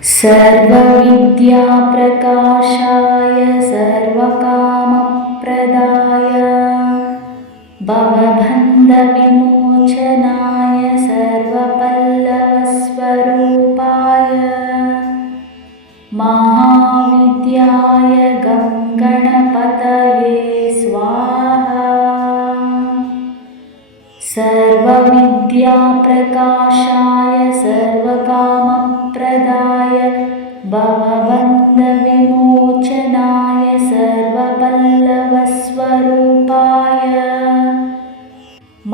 सर्वविद्याप्रकाशाय सर्वकामप्रदाय भवबन्धविमोचनाय सर्वपल्लवस्वरूपाय महाविद्याय गङ्गणपतये स्वाहा। सर्वविद्याप्रकाशाय सर्वकामप्रदाय भवबन्धविमोचनाय सर्वपल्लवस्वरूपाय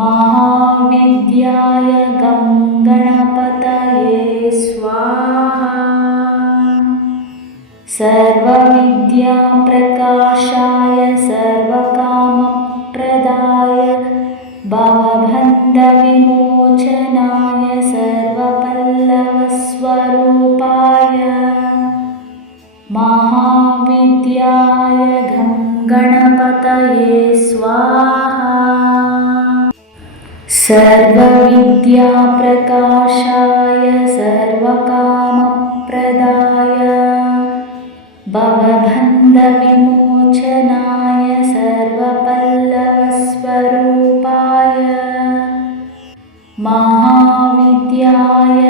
महाविद्याय गङ्गणपतये स्वाहा गङ्गणपतये स्वाहा। सर्वविद्याप्रकाशाय सर्वकामप्रदाय भवबन्धविमोचनाय सर्वपल्लवस्वरूपाय महाविद्याय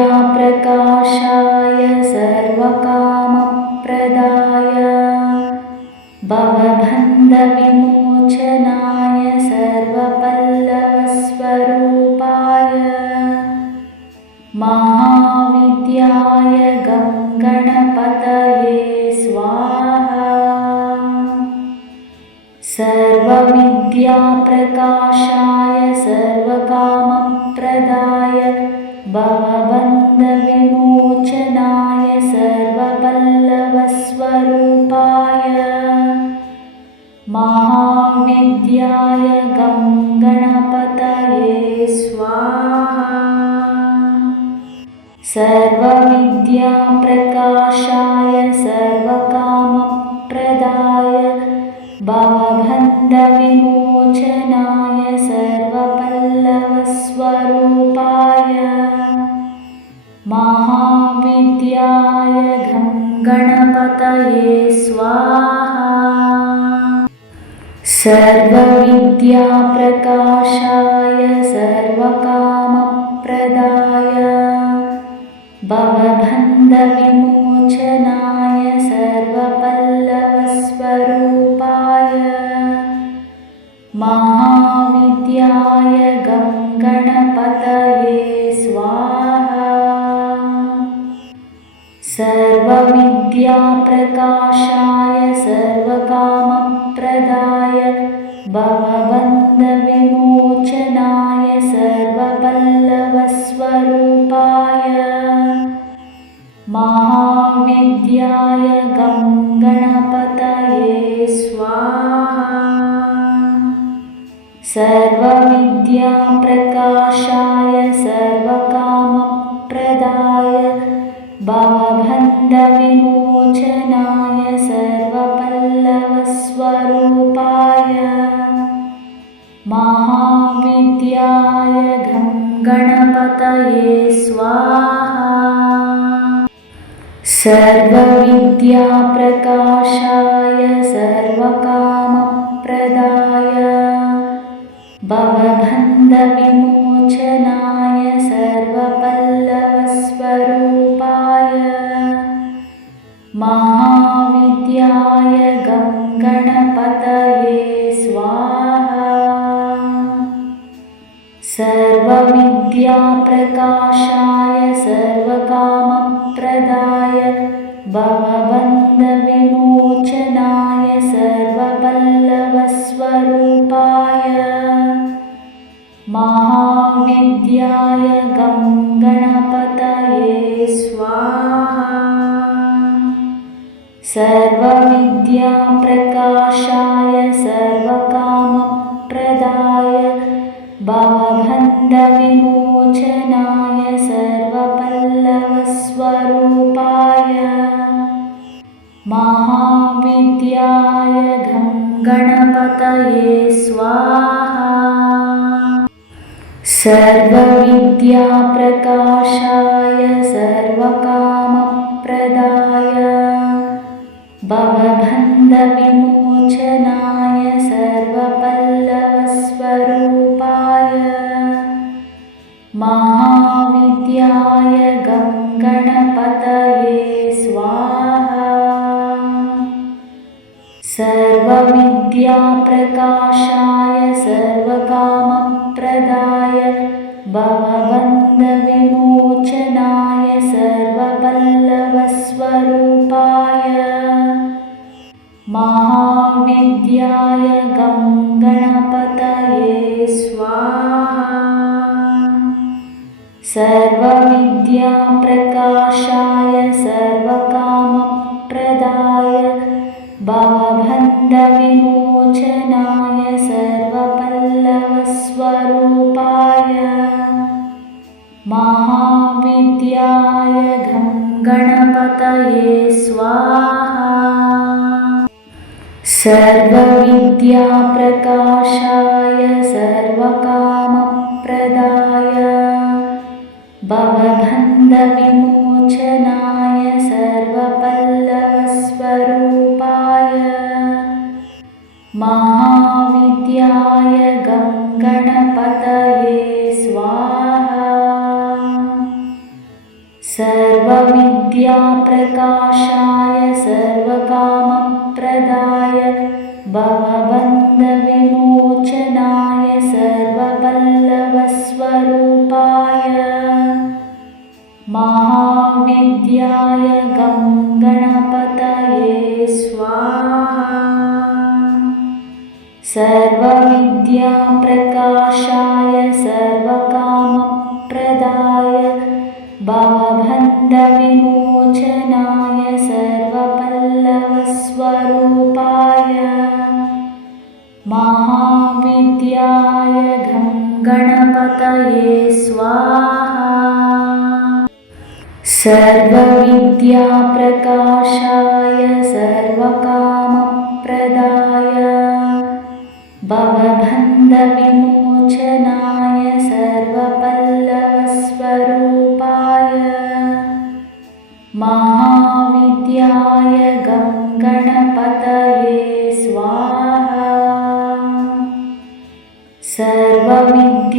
सर्वविद्याप्रकाशाय सर्वकामप्रदाय भवबन्धविमोचनाय सर्वपल्लवस्वरूपाय महाविद्याय गङ्गणपतये स्वाहा सर्वविद्याप्रकाशाय सर्वकामप्रदाय भवबन्धविमोचनाय गङ्गणपतये स्वाहा। सर्वविद्याप्रकाशाय सर्वकामप्रदाय भवबन्धविमोचनाय सर्वपल्लवस्वरूपाय महाविद्याय गङ्गणपतये स्वाहा सर्वविद्याप्रकाशाय सर्वकामप्रदाय भवबन्धविमोचनाय सर्वपल्लवस्वरूपाय महाविद्याय गङ्गणपतये स्वाहा। सर्वविद्याप्रकाशाय सर्वकामप्रदाय गङ्गणपतये स्वाहा। सर्वविद्याप्रकाशाय सर्वकामप्रदाय भवबन्धविमोचनाय सर्वपल्लवस्वरूपाय सर्वविद्याप्रकाशाय सर्वकामप्रदाय महाविद्याय गणपतये स्वाहा। सर्वविद्याप्रकाशाय सर्वकामप्रदाय भवबन्धविमोचनाय सर्वविद्याप्रकाशाय सर्वकामप्रदाय भवबन्धविमोचनाय सर्वपल्लवस्वरूपाय महाविद्याय गं गणपतये स्वाहा। सर्वविद्याप्रकाशाय सर्वकामप्रदाय भवबन्धविमोचनाय सर्वपल्लवस्वरूपाय महाविद्याय गणपतये स्वाहा। सर्वविद्याप्रकाशाय सर्वकामप्रदाय भवबन्धविमोचनाय सर्वविद्याप्रकाशाय सर्वकामप्रदाय भवबन्धविमोचनाय सर्वपल्लवस्वरूपाय महाविद्याय गं गणपतये स्वाहा। सर्वविद्याप्रकाशाय सर्वकामप्रदाय भवबन्धविमोचनाय महाविद्याय घं गणपतये स्वाहा। सर्वविद्याप्रकाशाय सर्वकामप्रदाय सर्वपल्लवस्वरूपाय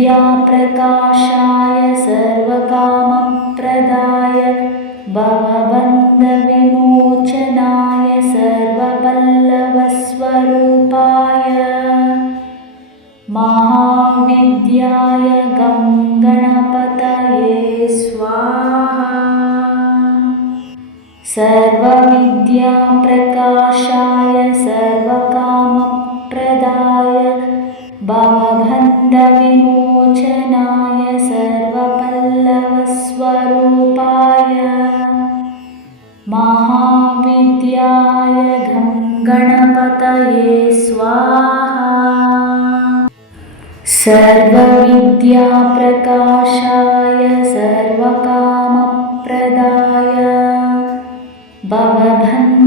सर्वविद्याप्रकाशाय सर्वकामप्रदाय भवबन्धविमोचनाय सर्वपल्लवस्वरूपाय महाविद्याय गं गणपतये स्वाहा। सर्वविद्याप्रकाशाय सर्वकामप्रदाय गणपतये स्वाहा। सर्वविद्याप्रकाशाय सर्वकामप्रदाय भवबन्धविमोचनाय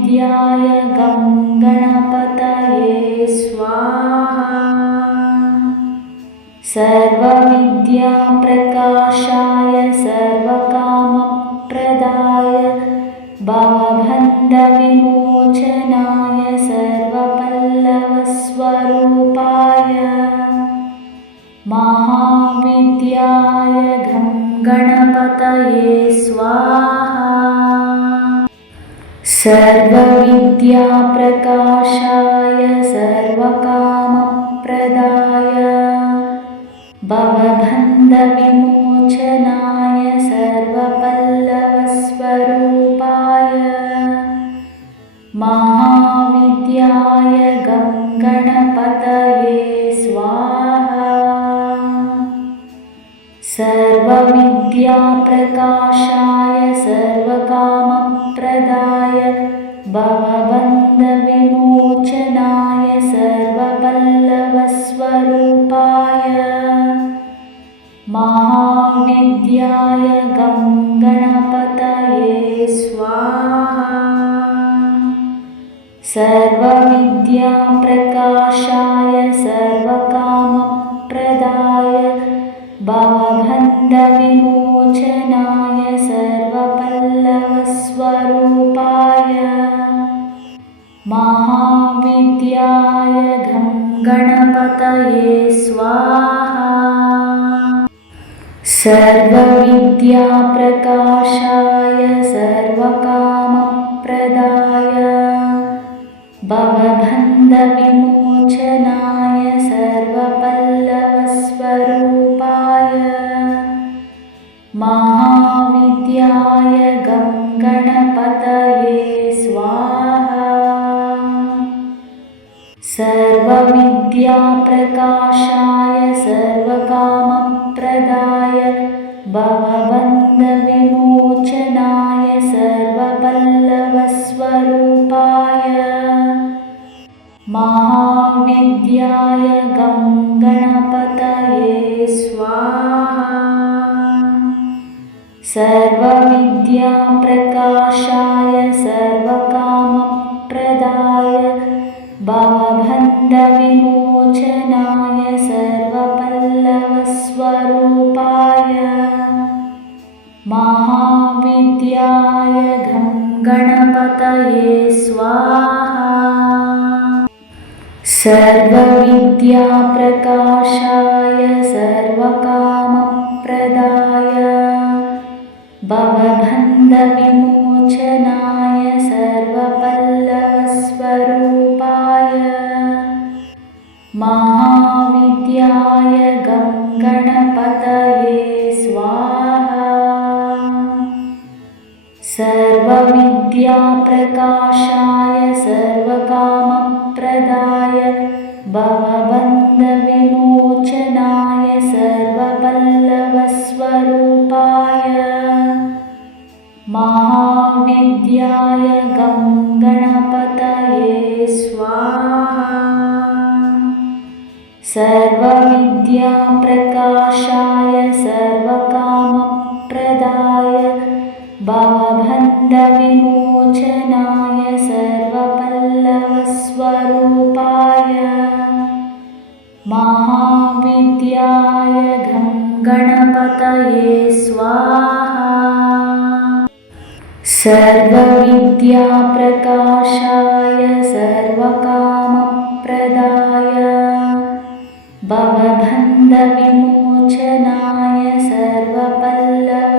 महाविद्याय गं गणपतये स्वाहा। सर्वविद्याप्रकाशाय सर्वकामप्रदाय भवबन्धविमोचनाय सर्वपल्लवस्वरूपाय महाविद्याय घं गणपतये स्वाहा सर्वविद्याप्रकाशाय सर्वकामप्रदाय। भवबन्धविमोचनाय सर्वविद्याप्रकाशाय सर्वकामप्रदाय भवबन्धविमोचनाय सर्वपल्लवस्वरूपाय। महाविद्याय गं गणपतये स्वाहा। सर्वविद्याप्रकाशाय सर्वकामप्रदाय भवबन्धविमोचनाय सर्वपल्लवस्वरूपाय महाविद्याय घं गणपतये स्वाहा। सर्वविद्याप्रकाशाय सर्वकामप्रदाय महाविद्याय गं गणपतये स्वाहा। सर्वविद्याप्रकाशाय सर्वकामप्रदाय भवबन्धविमोचनाय सर्वपल्लवस्वरूपाय महाविद्याय घं गणपतये स्वाहा सर्वविद्याप्रकाशाय सर्वकामप्रदाय भवबन्धविमोचनाय सर्वपल्लवस्वरूपाय महाविद्याय गं गणपतये स्वाहा। सर्वविद्याप्रकाशाय सर्वकामप्रदाय भवबन्धविमोचनाय सर्वपल्लवस्वरूपाय महाविद्याय गं गणपतये स्वाहा सर्वविद्याप्रकाशाय सर्वकामप्रदाय भवबन्धविमोचनाय सर्वपल्लवस्वरूपाय महाविद्याय गणपतये स्वाहा। सर्वविद्याप्रकाशाय सर्वकामप्रदाय भवबन्धविमोचनाय सर्वपल्लवस्वरूपाय।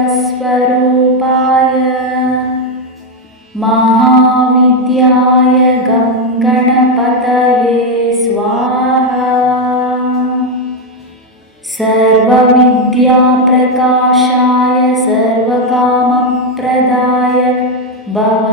महाविद्याय सर्वविद्याप्रकाशाय सर्वकामप्रदाय भवबन्धविमोचनाय